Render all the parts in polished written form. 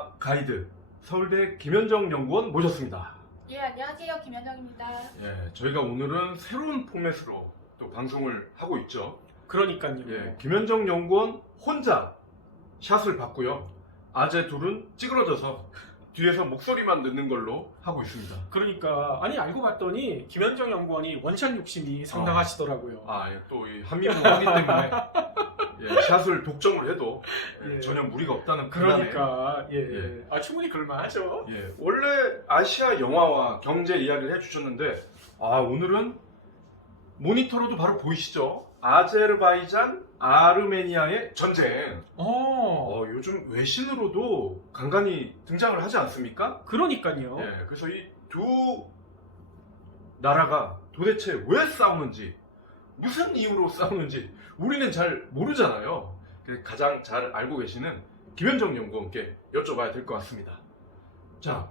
영화 가이드 서울대 김현정 연구원 모셨습니다. 예, 안녕하세요. 김현정입니다. 예, 저희가 오늘은 새로운 포맷으로 또 방송을 하고 있죠. 그러니까요. 예, 김현정 연구원 혼자 샷을 받고요. 아재 둘은 찌그러져서 뒤에서 목소리만 듣는 걸로 하고 있습니다. 그러니까 아니 알고 봤더니 김현정 연구원이 원샷 욕심이 상당하시더라고요. 아, 예, 또 이 한미공화기 때문에 예, 샷을 독점을 해도 예. 전혀 무리가 없다는 판단에 그러니까 예. 예. 아 충분히 그럴만하죠. 예, 원래 아시아 영화와 경제 이야기를 해주셨는데 오늘은 모니터로도 바로 보이시죠? 아제르바이잔, 아르메니아의 전쟁. 요즘 외신으로도 간간히 등장을 하지 않습니까? 그러니까요. 예, 그래서 이 두 나라가 도대체 왜 싸우는지, 무슨 이유로 싸우는지 우리는 잘 모르잖아요. 그래서 가장 잘 알고 계시는 김현정 연구원께 여쭤봐야 될 것 같습니다. 자,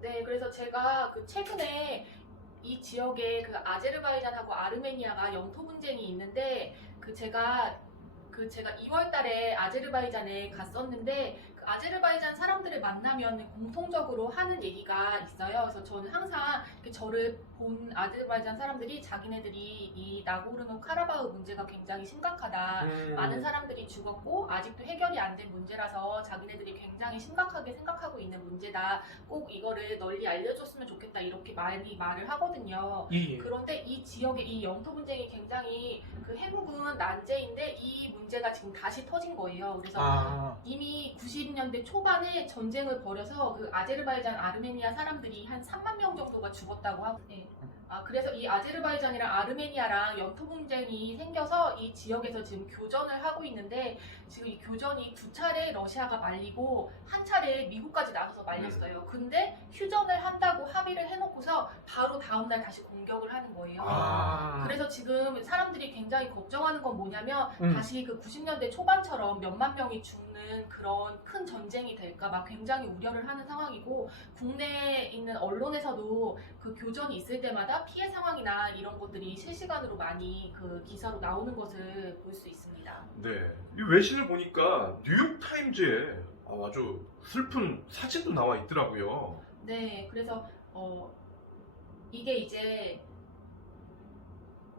네, 그래서 제가 최근에 이 지역에 아제르바이잔하고 아르메니아가 영토 분쟁이 있는데 제가 2월 달에 아제르바이잔에 갔었는데 아제르바이잔 사람들을 만나면 공통적으로 하는 얘기가 있어요. 그래서 저는 항상 저를 본 아제르바이잔 사람들이 자기네들이 이 나고르노 카라바흐 문제가 굉장히 심각하다. 많은 사람들이 죽었고 아직도 해결이 안 된 문제라서 자기네들이 굉장히 심각하게 생각하고 있는 문제다. 꼭 이거를 널리 알려줬으면 좋겠다. 이렇게 많이 말을 하거든요. 예. 그런데 이 지역의 이 영토 분쟁이 굉장히 해묵은 난제인데 이 문제가 지금 다시 터진 거예요. 그래서 이미 90년대 초반에 전쟁을 벌여서 아제르바이잔, 아르메니아 사람들이 한 3만 명 정도가 죽었다고 하고 그래서 이 아제르바이잔이랑 아르메니아랑 영토 분쟁이 생겨서 이 지역에서 지금 교전을 하고 있는데 지금 이 교전이 2차례 러시아가 말리고 한 차례 미국까지 나서서 말렸어요. 근데 휴전을 한다고 합의를 해놓고서 바로 다음날 다시 공격을 하는 거예요. 그래서 지금 사람들이 굉장히 걱정하는 건 뭐냐면 다시 90년대 초반처럼 몇만 명이 죽는 그런 큰 전쟁이 될까 봐 굉장히 우려를 하는 상황이고 국내에 있는 언론에서도 교전이 있을 때마다 피해 상황이나 이런 것들이 실시간으로 많이 기사로 나오는 것을 볼 수 있습니다. 네, 이 외신을 보니까 뉴욕 타임즈에 아주 슬픈 사진도 나와 있더라고요. 네, 그래서 이게 이제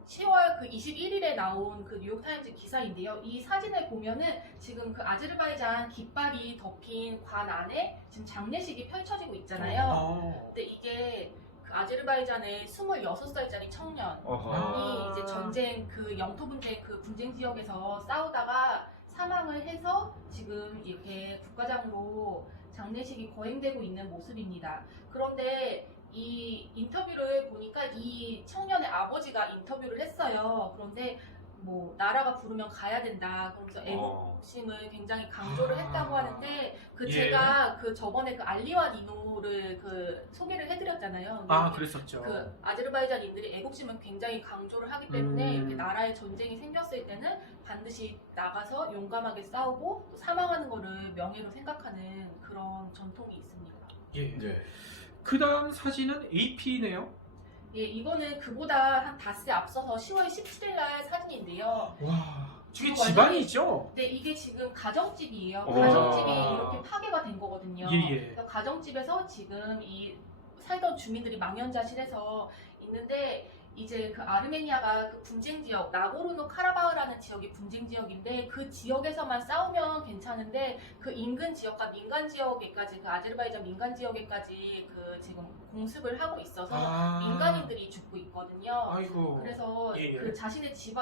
10월 21일에 나온 뉴욕타임즈 기사인데요. 이 사진을 보면은 지금 아제르바이잔 깃발이 덮인 관 안에 지금 장례식이 펼쳐지고 있잖아요. 근데 이게 아제르바이잔의 26살짜리 청년이 이제 전쟁 영토 분쟁 분쟁 지역에서 싸우다가 사망을 해서 지금 이렇게 국가장으로 장례식이 거행되고 있는 모습입니다. 그런데 이 인터뷰를 보니까 이 청년의 아버지가 인터뷰를 했어요. 그런데 나라가 부르면 가야 된다. 그러면서 애국심을 굉장히 강조를 했다고 하는데 제가 저번에 알리와 니노를 소개를 해드렸잖아요. 그랬었죠. 아제르바이잔인들이 애국심을 굉장히 강조를 하기 때문에 이렇게 나라에 전쟁이 생겼을 때는 반드시 나가서 용감하게 싸우고 또 사망하는 거를 명예로 생각하는 그런 전통이 있습니다. 예. 네. 그 다음 사진은 AP네요. 예, 이거는 그보다 한 닷새 앞서서 10월 17일 날 사진인데요. 와, 이게 완전히- 집안이죠? 네, 이게 지금 가정집이에요. 오. 가정집이 이렇게 파괴가 된 거거든요. 예. 그래서 가정집에서 지금 이 살던 주민들이 망연자실해서 있는데 이제 아르메니아가 분쟁 지역 나고르노 카라바흐라는 지역이 분쟁 지역인데 그 지역에서만 싸우면 괜찮은데 인근 지역과 민간 지역에까지 아제르바이잔 민간 지역에까지 지금 공습을 하고 있어서 민간인들이 죽고 있거든요. 아이고. 그래서 예. 자신의 집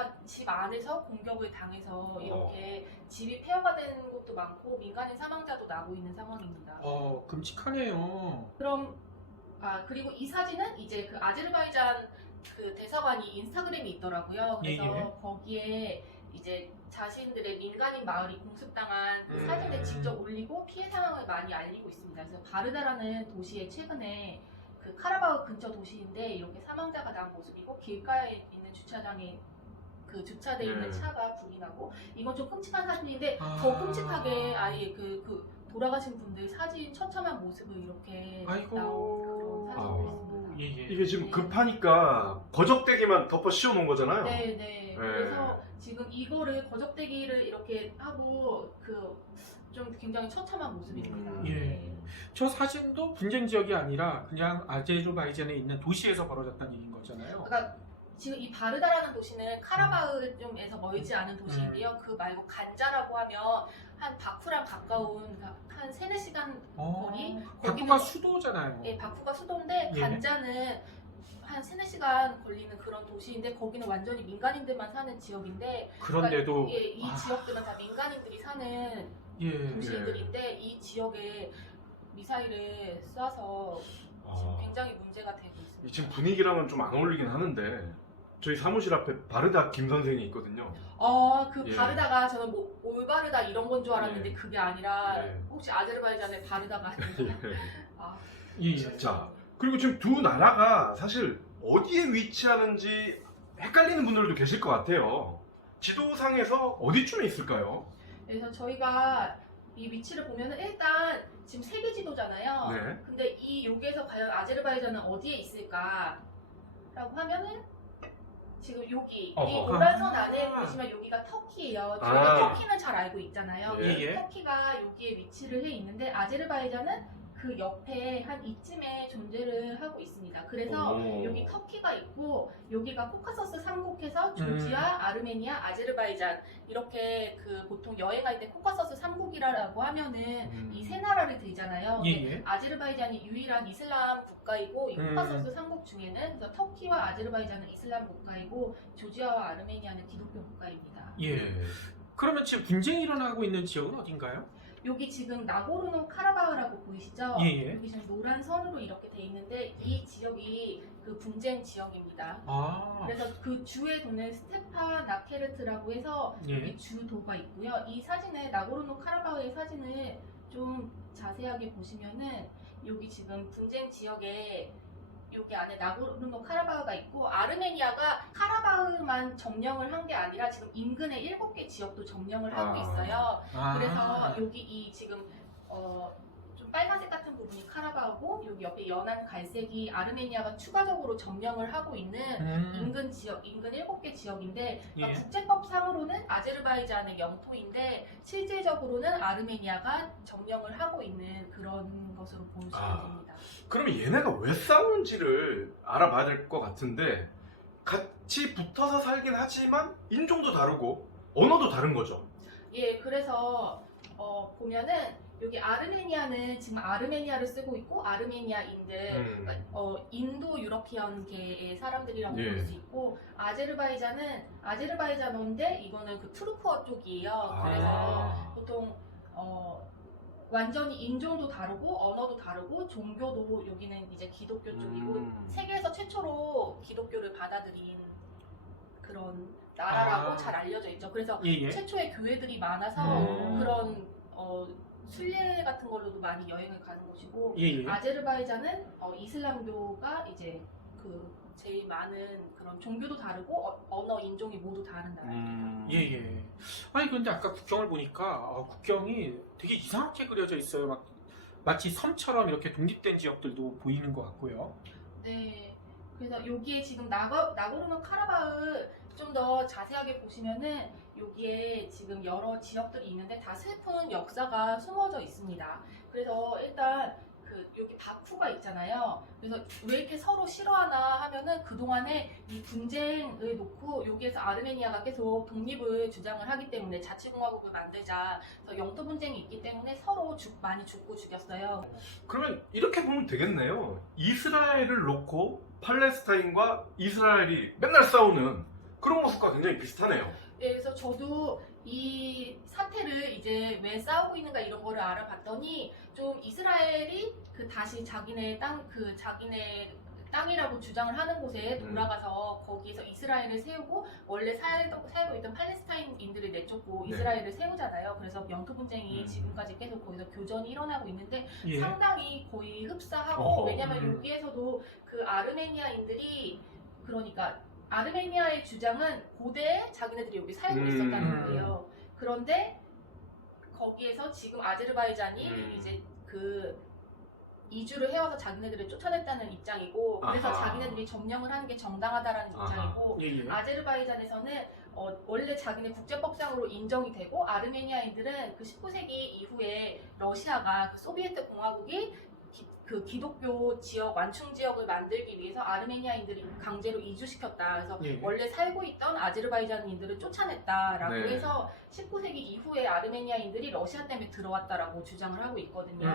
안에서 공격을 당해서 이렇게 집이 폐허가 된 곳도 많고 민간인 사망자도 나고 있는 상황입니다. 끔찍하네요. 그리고 이 사진은 이제 아제르바이잔 대사관이 인스타그램이 있더라고요. 그래서 거기에 이제 자신들의 민간인 마을이 공습당한 사진을 직접 올리고 피해 상황을 많이 알리고 있습니다. 그래서 바르다라는 도시에 최근에 카라바흐 근처 도시인데 이렇게 사망자가 난 모습이고 길가에 있는 주차장에 주차돼 있는 차가 불이 나고 이건 좀 끔찍한 사진인데 더 끔찍하게 아예 돌아가신 분들 사진 처참한 모습을 이렇게 나온 그런 사진도 있습니다. 이게 지금 급하니까 거적대기만 덮어 씌워놓은 거잖아요. 네. 그래서 지금 이거를 거적대기를 이렇게 하고 좀 굉장히 처참한 모습입니다. 예. 저 사진도 분쟁 지역이 아니라 그냥 아제르바이잔에 있는 도시에서 벌어졌다는 얘기인 거잖아요. 그러니까 지금 이 바르다라는 도시는 카라바흐에서 멀지 않은 도시인데요. 그 말고 간자라고 하면 한 바쿠랑 가까운 한 3-4시간 거리. 바쿠가 수도잖아요. 예, 바쿠가 수도인데 예. 간자는 한 3-4시간 걸리는 그런 도시인데 거기는 완전히 민간인들만 사는 지역인데 그런데도 그러니까, 예, 이 지역들은 다 민간인들이 사는 예. 도시들인데 이 지역에 미사일을 쏴서 지금 굉장히 문제가 되고 있습니다. 지금 분위기랑은 좀 안 어울리긴 하는데 저희 사무실 앞에 바르다 김 선생이 있거든요. 그 예. 바르다가 저는 뭐 올바르다 이런 건 줄 알았는데 예. 그게 아니라 예. 혹시 아제르바이잔의 바르다가 아니라 아, 예. 자, 그리고 지금 두 나라가 사실 어디에 위치하는지 헷갈리는 분들도 계실 것 같아요. 지도상에서 어디쯤에 있을까요? 그래서 저희가 이 위치를 보면은 일단 지금 세계 지도잖아요. 네. 근데 여기에서 과연 아제르바이잔은 어디에 있을까라고 하면은 지금 여기 이 어허. 노란선 안에 보시면 여기가 터키예요. 저희가 아. 터키는 잘 알고 있잖아요. 예. 예. 터키가 여기에 위치를 해 있는데 아제르바이잔은 그 옆에 한 이쯤에 존재를 하고 있습니다. 그래서 오. 여기 터키가 있고 여기가 코카서스 3국해서 조지아, 아르메니아, 아제르바이잔 이렇게 그 보통 여행할 때 코카서스 3국이라고 하면은 이 세 나라를 들잖아요. 예. 아제르바이잔이 유일한 이슬람 국가이고 이 코카서스 3국 중에는 그래서 터키와 아제르바이잔은 이슬람 국가이고 조지아와 아르메니아는 기독교 국가입니다. 예. 그러면 지금 분쟁이 일어나고 있는 지역은 어딘가요? 여기 지금 나고르노 카라바흐라고 보이시죠? 예. 여기 지금 노란 선으로 이렇게 돼 있는데 이 지역이 그 분쟁 지역입니다. 아. 그래서 그 주에 도는 스테파나케르트라고 해서 예. 여기 주도가 있고요. 이 사진을 나고르노 카라바흐의 사진을 좀 자세하게 보시면은 여기 지금 분쟁 지역에 여기 안에 나고르노 카라바흐가 있고 아르메니아가 카라바흐만 점령을 한 게 아니라 지금 인근의 7개 지역도 점령을 하고 있어요. 그래서 여기 이 지금 좀 빨간색 같은 부분이 카라바흐고 여기 옆에 연한 갈색이 아르메니아가 추가적으로 점령을 하고 있는 인근 지역, 인근 7개 지역인데 그러니까 예. 국제법상으로는 아제르바이잔의 영토인데 실질적으로는 아르메니아가 점령을 하고 있는 그런 것으로 보시면 됩니다. 그러면 얘네가 왜 싸우는지를 알아봐야 될 것 같은데 같이 붙어서 살긴 하지만 인종도 다르고 언어도 다른 거죠. 예, 그래서 보면은 여기 아르메니아는 지금 아르메니아를 쓰고 있고 아르메니아인들 인도 유러피언계의 사람들이라고 예. 볼 수 있고 아제르바이잔은 아제르바이잔어인데 이거는 그 투르크어 쪽이에요. 그래서 보통 완전히 인종도 다르고 언어도 다르고 종교도 여기는 이제 기독교 쪽이고 세계에서 최초로 기독교를 받아들인 그런 나라라고 잘 알려져 있죠. 그래서 예. 최초의 교회들이 많아서 그런 순례 같은 걸로도 많이 여행을 가는 곳이고 예. 아제르바이잔은 이슬람교가 이제 그 제일 많은 그런 종교도 다르고 언어 인종이 모두 다른 나라입니다. 예. 아니 근데 아까 국경을 보니까 국경이 되게 이상하게 그려져 있어요. 마치 섬처럼 이렇게 독립된 지역들도 보이는 것 같고요. 네. 그래서 여기에 지금 나고르노 카라바흐 좀 더 자세하게 보시면은 여기에 지금 여러 지역들이 있는데 다 슬픈 역사가 숨어져 있습니다. 그래서 일단 여기 바쿠가 있잖아요. 그래서 왜 이렇게 서로 싫어하나 하면은 그동안에 이 분쟁을 놓고 여기에서 아르메니아가 계속 독립을 주장을 하기 때문에 자치공화국을 만들자. 그래서 영토 분쟁이 있기 때문에 서로 많이 죽고 죽였어요. 그러면 이렇게 보면 되겠네요. 이스라엘을 놓고 팔레스타인과 이스라엘이 맨날 싸우는 그런 모습과 굉장히 비슷하네요. 네, 그래서 저도 이 사태를 이제 왜 싸우고 있는가 이런 거를 알아봤더니 좀 이스라엘이 다시 자기네 땅이라고 주장을 하는 곳에 돌아가서 거기에서 이스라엘을 세우고 원래 살고 있던 팔레스타인인들을 내쫓고 네. 이스라엘을 세우잖아요. 그래서 영토 분쟁이 지금까지 계속 거기서 교전이 일어나고 있는데 예. 상당히 거의 흡사하고 어허. 왜냐면 여기에서도 그 아르메니아인들이 그러니까 아르메니아의 주장은 고대에 자기네들이 여기 살고 있었다는 거예요. 그런데 거기에서 지금 아제르바이잔이 이제 이주를 해와서 자기네들을 쫓아냈다는 입장이고 그래서 아하. 자기네들이 점령을 하는 게 정당하다라는 아하. 입장이고 예, 예. 아제르바이잔에서는 원래 자기네 국제법상으로 인정이 되고 아르메니아인들은 그 19세기 이후에 러시아가 그 소비에트 공화국이 그 기독교 지역 완충 지역을 만들기 위해서 아르메니아인들이 강제로 이주시켰다. 그래서 예. 원래 살고 있던 아제르바이잔인들을 쫓아냈다라고 네. 해서 19세기 이후에 아르메니아인들이 러시아 때문에 들어왔다라고 주장을 하고 있거든요.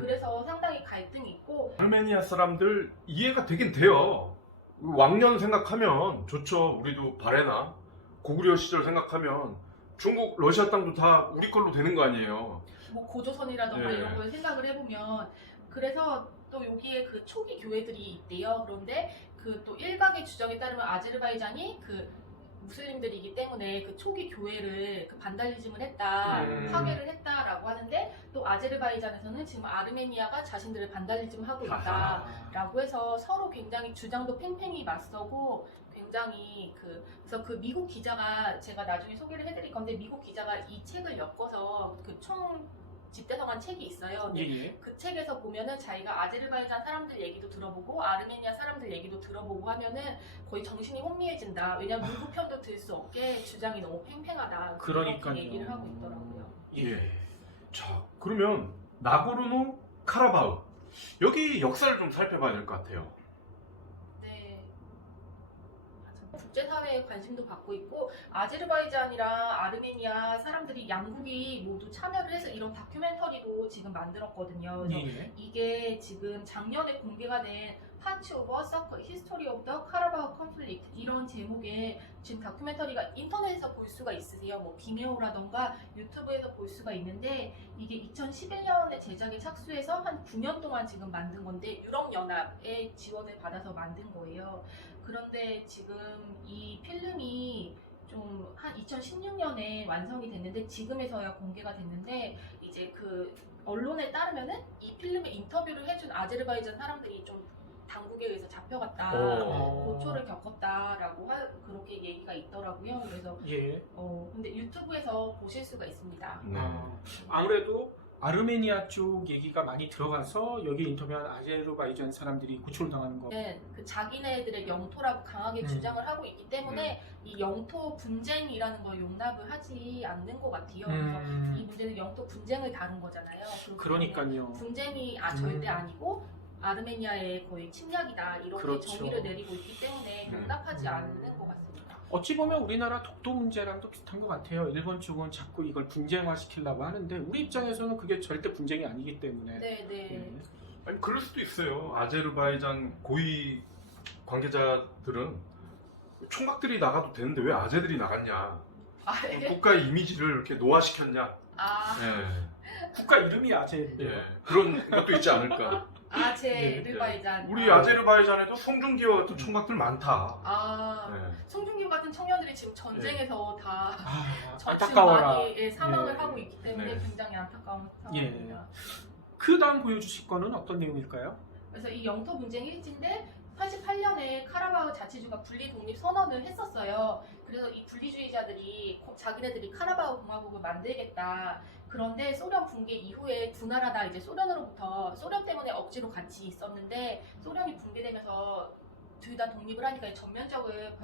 그래서 상당히 갈등이 있고 아르메니아 사람들 이해가 되긴 돼요. 왕년 생각하면 좋죠. 우리도 바레나 고구려 시절 생각하면 중국, 러시아 땅도 다 우리 걸로 되는 거 아니에요. 뭐 고조선이라던가 네. 이런 걸 생각을 해보면 그래서 또 여기에 그 초기 교회들이 있대요. 그런데 그 또 일각의 주장에 따르면 아제르바이잔이 그 무슬림들이기 때문에 그 초기 교회를 그 반달리즘을 했다, 파괴를 했다라고 하는데 또 아제르바이잔에서는 지금 아르메니아가 자신들을 반달리즘하고 있다라고 해서 서로 굉장히 주장도 팽팽히 맞서고 굉장히 그래서 그 미국 기자가 제가 나중에 소개를 해드릴 건데 미국 기자가 이 책을 엮어서 그 총 집대성한 책이 있어요. 예, 예. 그 책에서 보면은 자기가 아제르바이잔 사람들 얘기도 들어보고 아르메니아 사람들 얘기도 들어보고 하면은 거의 정신이 혼미해진다. 왜냐면 누구 편도 들 수 없게 주장이 너무 팽팽하다. 그러니까요. 그렇게 얘기를 하고 있더라고요. 예. 자, 그러면 나고르노 카라바흐 여기 역사를 좀 살펴봐야 될 것 같아요. 네. 국제사회에 관심도 받고 있고 아제르바이잔이랑 아르메니아 사람들이 양국이 모두 참여를 해서 이런 다큐멘터리도 지금 만들었거든요. 그래서 예. 이게 지금 작년에 공개가 된 파츠 오브 서커 히스토리 오브 더 카라바흐 컨플릭트 이런 제목의 지금 다큐멘터리가 인터넷에서 볼 수가 있으세요. 뭐 비메오라던가 유튜브에서 볼 수가 있는데 이게 2011년에 제작에 착수해서 한 9년 동안 지금 만든 건데 유럽연합의 지원을 받아서 만든 거예요. 그런데 지금 이 필름이 좀 한 2016년에 완성이 됐는데 지금에서야 공개가 됐는데 이제 그 언론에 따르면은 이 필름에 인터뷰를 해준 아제르바이잔 사람들이 좀 당국에 의해서 잡혀갔다, 고초를 겪었다라고 그렇게 얘기가 있더라고요. 그래서 예. 근데 유튜브에서 보실 수가 있습니다. 네. 아무래도 아르메니아 쪽 얘기가 많이 들어가서 여기 인터뷰한 아제르바이잔 사람들이 구출을 당하는 거. 네, 그 자기네들의 영토라고 강하게 주장을 하고 있기 때문에 이 영토 분쟁이라는 걸 용납을 하지 않는 것 같아요. 그래서 이 문제는 영토 분쟁을 다룬 거잖아요. 그러니까요. 분쟁이 절대 아니고 아르메니아의 거의 침략이다 이렇게 그렇죠. 정의를 내리고 있기 때문에 용납하지 않는 것 같습니다. 어찌 보면 우리나라 독도 문제랑도 비슷한 것 같아요. 일본 쪽은 자꾸 이걸 분쟁화시키려고 하는데 우리 입장에서는 그게 절대 분쟁이 아니기 때문에. 네. 예. 아니 그럴 수도 있어요. 아제르바이잔 고위 관계자들은 총각들이 나가도 되는데 왜 아재들이 나갔냐? 네. 국가의 이미지를 이렇게 노화시켰냐? 예. 국가 이름이 아제인데. 예. 그런 것도 있지 않을까? 아제르바이잔. 우리 아제르바이잔에도 송중기와 같은 총각들 많다. 예. 송중기 같은 청년들이 지금 전쟁에서 다 안타까워라. 많이 사망을 예. 하고 있기 때문에 네. 굉장히 안타까운 상황입니다. 그 다음 보여주실 거는 어떤 내용일까요? 그래서 이 영토 분쟁 일지인데 88년에 카라바흐 자치주가 분리 독립 선언을 했었어요. 그래서 이 분리주의자들이 자기네들이 카라바흐 공화국을 만들겠다. 그런데 소련 붕괴 이후에 두 나라 다 이제 소련 때문에 억지로 같이 있었는데 소련이 붕괴되면서 둘 다 독립을 하니까 전면전을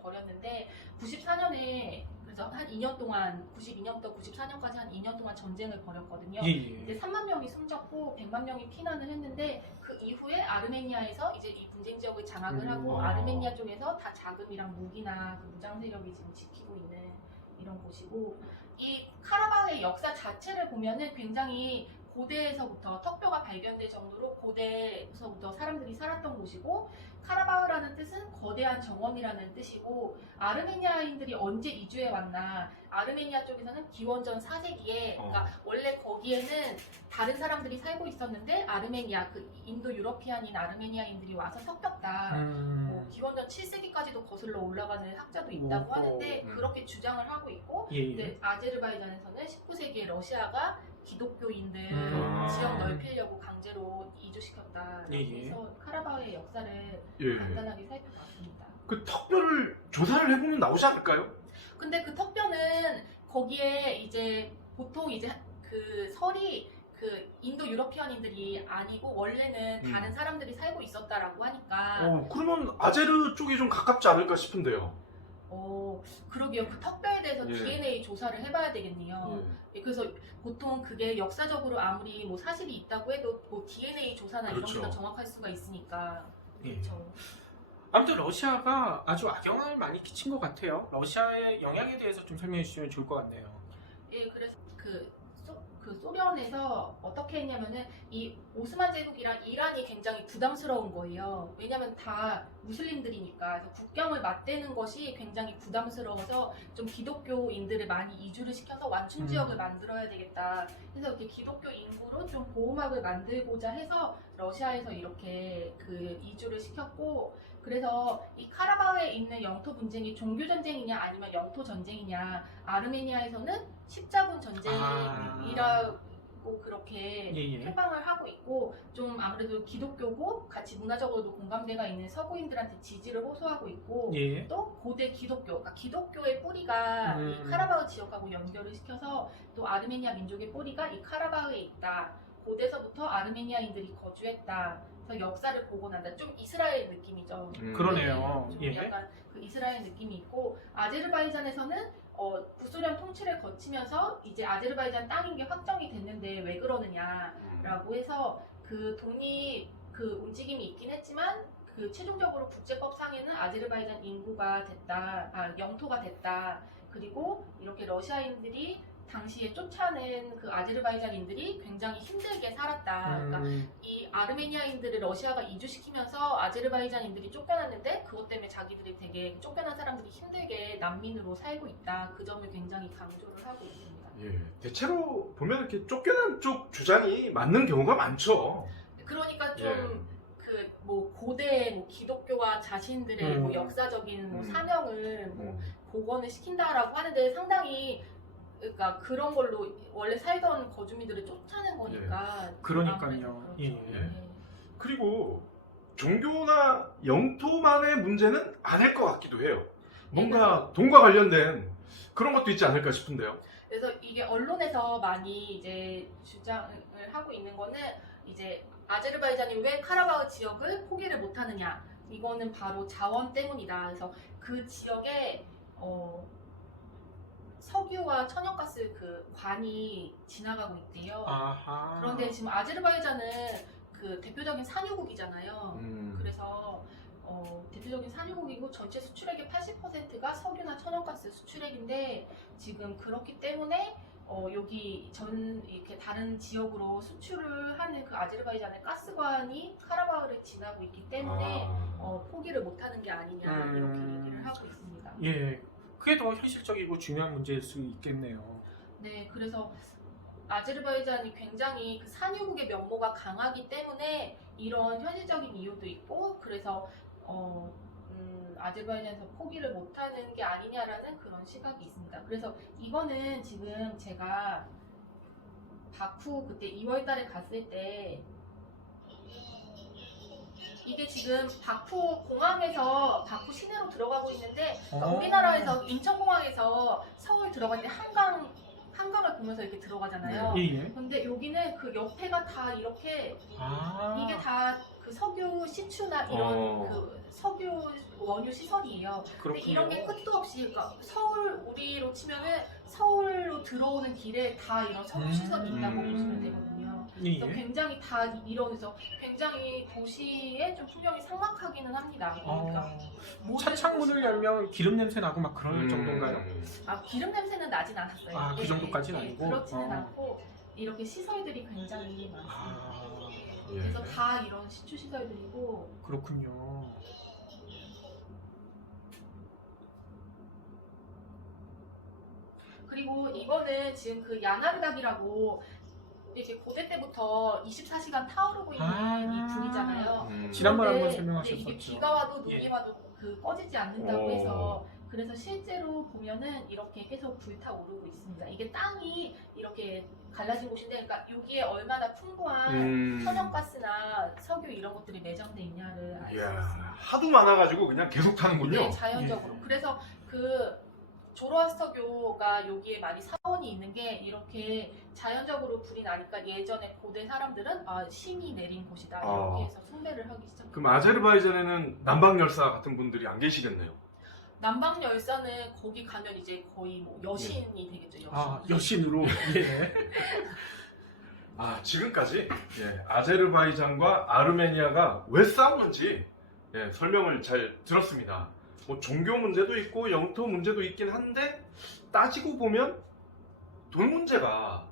벌였는데 94년에 그래서 한 2년 동안 92년부터 94년까지 한 2년 동안 전쟁을 벌였거든요. 근데 3만 명이 숨졌고 100만 명이 피난을 했는데 그 이후에 아르메니아에서 이제 이 분쟁 지역을 장악을 하고 아르메니아 쪽에서 다 자금이랑 무기나 그 무장 세력이 지금 지키고 있는 이런 곳이고 이 카라바흐의 역사 자체를 보면은 굉장히 고대에서부터 턱뼈가 발견될 정도로 고대에서부터 사람들이 살았던 곳이고 카라바흐라는 뜻은 거대한 정원이라는 뜻이고 아르메니아인들이 언제 이주해 왔나 아르메니아 쪽에서는 기원전 4세기에 그러니까 원래 거기에는 다른 사람들이 살고 있었는데 아르메니아 그 인도 유러피안인 아르메니아인들이 와서 섞였다 뭐 기원전 7세기까지도 거슬러 올라가는 학자도 있다고 하는데 그렇게 주장을 하고 있고 근데 아제르바이잔에서는 19세기에 러시아가 기독교인들 지역 넓히려고 강제로 이주시켰다. 그래서 카라바흐의 역사를 간단하게 살펴봤습니다. 그 턱뼈를 조사를 해보면 나오지 않을까요? 근데 그 턱뼈는 거기에 이제 보통 이제 그 설이 그 인도 유러피언인들이 아니고 원래는 다른 사람들이 살고 있었다라고 하니까 그러면 아제르 쪽이 좀 가깝지 않을까 싶은데요. 그러게요. 그 턱뼈에 대해서 예. DNA 조사를 해봐야 되겠네요. 그래서 보통 그게 역사적으로 아무리 뭐 사실이 있다고 해도 뭐 DNA 조사나 이런 게 그렇죠. 더 정확할 수가 있으니까. 예. 그렇죠. 아무튼 러시아가 아주 악영향을 많이 끼친 것 같아요. 러시아의 영향에 대해서 좀 설명해 주시면 좋을 것 같네요. 예, 그래서 그 소련에서 어떻게 했냐면은 이 오스만 제국이랑 이란이 굉장히 부담스러운 거예요. 왜냐면 다 무슬림들이니까. 그래서 국경을 맞대는 것이 굉장히 부담스러워서 좀 기독교인들을 많이 이주를 시켜서 완충 지역을 만들어야 되겠다. 그래서 이렇게 기독교 인구로 좀 보호막을 만들고자 해서 러시아에서 이렇게 그 이주를 시켰고, 그래서 이 카라바흐에 있는 영토 분쟁이 종교 전쟁이냐 아니면 영토 전쟁이냐, 아르메니아에서는 십자군 전쟁이라고 그렇게 표방을 하고 있고, 좀 아무래도 기독교고 같이 문화적으로도 공감대가 있는 서구인들한테 지지를 호소하고 있고, 또 고대 기독교, 그러니까 기독교의 뿌리가 이 카라바흐 지역하고 연결을 시켜서 또 아르메니아 민족의 뿌리가 이 카라바흐에 있다. 고대서부터 아르메니아인들이 거주했다. 그래서 역사를 보고 난다. 좀 이스라엘 느낌이죠. 그러네요. 좀 약간 그 이스라엘 느낌이 있고, 아제르바이잔에서는 구소련 통치를 거치면서 이제 아제르바이잔 땅인 게 확정이 됐는데 왜 그러느냐라고 해서 그 독립 그 움직임이 있긴 했지만 그 최종적으로 국제법상에는 아제르바이잔 인구가 됐다, 영토가 됐다. 그리고 이렇게 러시아인들이 당시에 쫓아낸 그 아제르바이잔인들이 굉장히 힘들게 살았다. 그러니까 이 아르메니아인들을 러시아가 이주시키면서 아제르바이잔인들이 쫓겨났는데 그것 때문에 자기들이 되게 쫓겨난 사람들이 힘들게 난민으로 살고 있다. 그 점을 굉장히 강조를 하고 있습니다. 예, 대체로 보면 이렇게 쫓겨난 쪽 주장이 맞는 경우가 많죠. 그러니까 좀 그 뭐 고대 뭐 기독교와 자신들의 뭐 역사적인 뭐 사명을 뭐 복원을 시킨다라고 하는데 상당히 그러니까 그런 걸로 원래 살던 거주민들을 쫓아낸 거니까. 그러니까요. 그리고 종교나 영토만의 문제는 아닐 것 같기도 해요. 뭔가 돈과 관련된 그런 것도 있지 않을까 싶은데요. 그래서 이게 언론에서 많이 이제 주장을 하고 있는 거는 이제 아제르바이잔이 왜 카라바흐 지역을 포기를 못하느냐, 이거는 바로 자원 때문이다. 그래서 그 지역에 석유와 천연가스 그 관이 지나가고 있대요. 그런데 지금 아제르바이잔은 그 대표적인 산유국이잖아요. 그래서 대표적인 산유국이고 전체 수출액의 80%가 석유나 천연가스 수출액인데, 지금 그렇기 때문에 여기 이렇게 다른 지역으로 수출을 하는 그 아제르바이잔의 가스관이 카라바흐를 지나고 있기 때문에 포기를 못하는 게 아니냐, 이렇게 얘기를 하고 있습니다. 예, 그게 더 현실적이고 중요한 문제일 수 있겠네요. 네, 그래서 아제르바이잔이 굉장히 그 산유국의 면모가 강하기 때문에 이런 현실적인 이유도 있고, 그래서 아제르바이잔에서 포기를 못하는 게 아니냐라는 그런 시각이 있습니다. 그래서 이거는 지금 제가 바쿠 그때 2월달에 갔을 때, 이게 지금 바쿠 공항에서 바쿠 시내로 들어가고 있는데, 그러니까 우리나라에서 인천공항에서 서울 들어갈 때 한강을 보면서 이렇게 들어가잖아요. 근데 여기는 그 옆에가 다 이렇게 이게 다 그 석유 시추나 이런 그 석유 원유 시설이에요. 근데 이런 게 끝도 없이, 그러니까 우리로 치면은 서울로 들어오는 길에 다 이런 석유 시설이 있다고 보시면 되거든요. 그래서 굉장히 다 이러면서 굉장히 도시의 좀 풍경이 삭막하기는 합니다. 그러니까 차 창문을 열면 기름 냄새 나고 막 그럴 정도인가요? 기름 냄새는 나진 않았어요. 그 정도까지는 아니고? 그렇지는 않고 이렇게 시설들이 굉장히 많습니다. 그래서 다 이런 시추 시설들이고. 그렇군요. 그리고 이거는 지금 그 야나르닥이라고 이렇게 고대 때부터 24시간 타오르고 있는 이 불이잖아요. 지난번에 한번 그런데 설명하셨었죠. 이게 비가 와도 눈이 와도 그 꺼지지 않는다고 해서, 그래서 실제로 보면은 이렇게 계속 불타오르고 있습니다. 이게 땅이 이렇게 갈라진 곳인데, 그러니까 여기에 얼마나 풍부한 천연가스나 석유 이런 것들이 매장돼 있냐를 알 수 있습니다. 하도 많아가지고 그냥 계속 타는군요. 네, 자연적으로. 그래서 그 조로아스터교가 여기에 많이 사원이 있는 게 이렇게 자연적으로 불이 나니까 예전에 고대 사람들은 신이 내린 곳이다 이렇게 해서 숭배를 하기 시작했어요. 그럼 아제르바이잔에는 남방 열사 같은 분들이 안 계시겠네요. 남방 열사는 거기 가면 이제 거의 뭐 여신이 되겠죠. 여신. 여신으로. 예. 지금까지 아제르바이잔과 아르메니아가 왜 싸우는지 설명을 잘 들었습니다. 뭐 종교 문제도 있고 영토 문제도 있긴 한데 따지고 보면 돈 문제가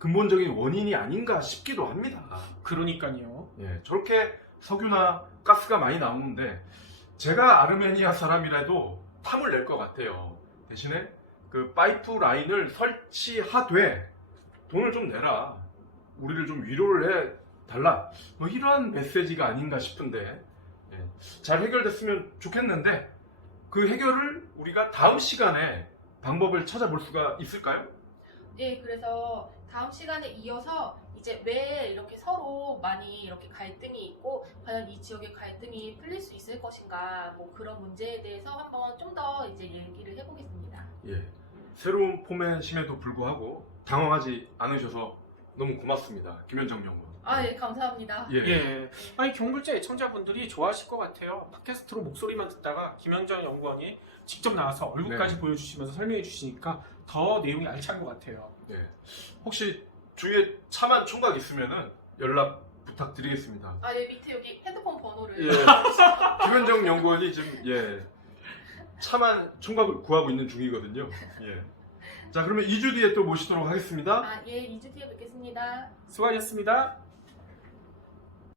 근본적인 원인이 아닌가 싶기도 합니다. 그러니까요. 저렇게 석유나 가스가 많이 나오는데 제가 아르메니아 사람이라도 탐을 낼 것 같아요. 대신에 그 파이프 라인을 설치하되 돈을 좀 내라. 우리를 좀 위로를 해달라. 뭐 이러한 메시지가 아닌가 싶은데 잘 해결됐으면 좋겠는데 그 해결을 우리가 다음 시간에 방법을 찾아볼 수가 있을까요? 네, 그래서 다음 시간에 이어서 이제 왜 이렇게 서로 많이 이렇게 갈등이 있고 과연 이 지역의 갈등이 풀릴 수 있을 것인가 뭐 그런 문제에 대해서 한번 좀 더 이제 얘기를 해보겠습니다. 새로운 포맷임에도 불구하고 당황하지 않으셔서 너무 고맙습니다. 김현정 연구원. 예, 감사합니다. 예. 경불자 애청자분들이 좋아하실 것 같아요. 팟캐스트로 목소리만 듣다가 김현정 연구원이 직접 나와서 얼굴까지 보여주시면서 설명해 주시니까 더 내용이 알찬 것 같아요. 혹시 주위에 참한 총각 있으면은 연락 부탁드리겠습니다. 밑에 여기 핸드폰 번호를. 김현정 연구원이 지금 참한 총각을 구하고 있는 중이거든요. 자, 그러면 2주 뒤에 또 모시도록 하겠습니다. 2주 뒤에 뵙겠습니다. 수고하셨습니다.